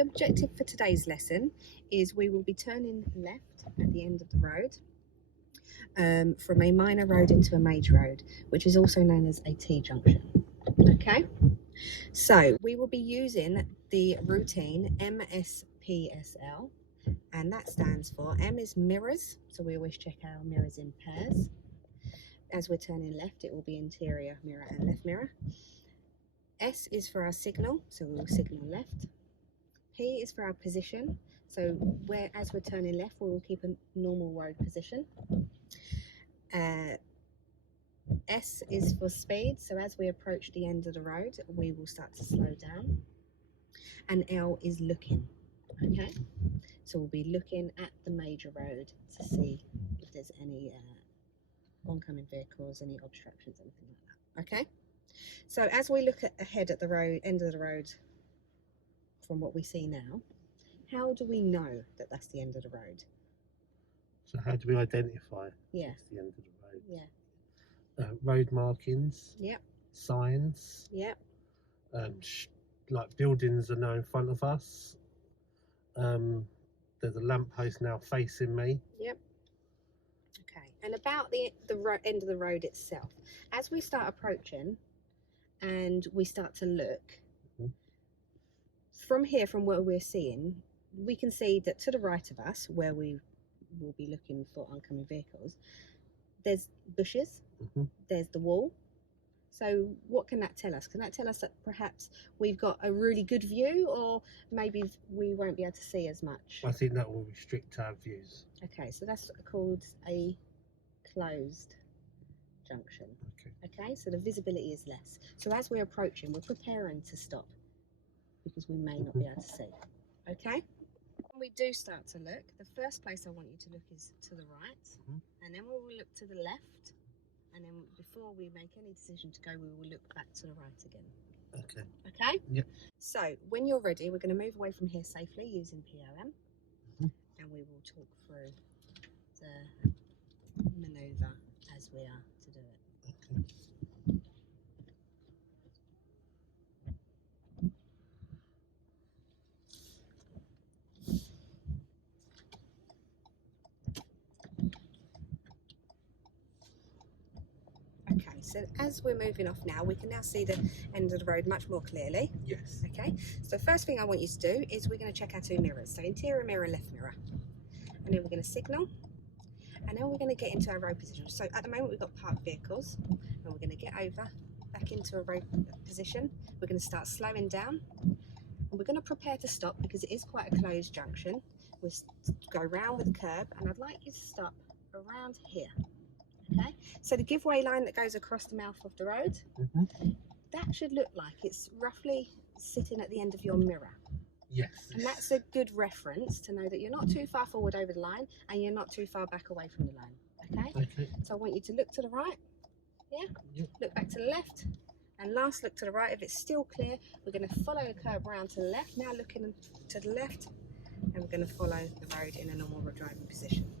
the objective for today's lesson is we will be turning left at the end of the road from a minor road into a major road, which is also known as a T-junction. Okay, so we will be using the routine MSPSL, and that stands for M is mirrors, so we always check our mirrors in pairs. As we're turning left, it will be interior mirror and left mirror. S is for our signal, so we will signal left. P is for our position, so as we're turning left, we will keep a normal road position. S is for speed, so as we approach the end of the road, we will start to slow down. And L is looking, okay? So we'll be looking at the major road to see if there's any oncoming vehicles, any obstructions, anything like that, okay? So as we look ahead at the road, end of the road, from what we see now, how do we know that that's the end of the road? So how do we identify it's the end of the road? Yeah. Road markings. Yep. Signs. Yep. Like buildings are now in front of us. There's a lamppost now facing me. Yep. Okay. And about the end of the road itself, as we start approaching and we start to look, from here, from where we're seeing, we can see that to the right of us, where we will be looking for oncoming vehicles, there's bushes, there's the wall. So what can that tell us? Can that tell us that perhaps we've got a really good view, or maybe we won't be able to see as much? I think that will restrict our views. Okay, so that's called a closed junction. Okay, so the visibility is less. So as we're approaching, we're preparing to stop because we may not be able to see. Okay? When we do start to look, the first place I want you to look is to the right, and then we will look to the left, and then before we make any decision to go, we will look back to the right again. Okay. Okay? Yep. So when you're ready, we're going to move away from here safely using POM, and we will talk through the manoeuvre as we are to do it. Okay. Okay, so as we're moving off now, we can now see the end of the road much more clearly. Yes. Okay, so the first thing I want you to do is we're going to check our two mirrors, so interior mirror, left mirror, and then we're going to signal, and then we're going to get into our road position. So at the moment we've got parked vehicles, and we're going to get over back into a road position. We're going to start slowing down, and we're going to prepare to stop because it is quite a closed junction. We'll go round with the curb, and I'd like you to stop around here. Okay, so the giveaway line that goes across the mouth of the road, that should look like it's roughly sitting at the end of your mirror. Yes. And that's a good reference to know that you're not too far forward over the line and you're not too far back away from the line. Okay? Okay. So I want you to look to the right, Yep. look back to the left, and last look to the right. If it's still clear, we're going to follow the curb round to the left. Now looking to the left, and we're going to follow the road in a normal driving position.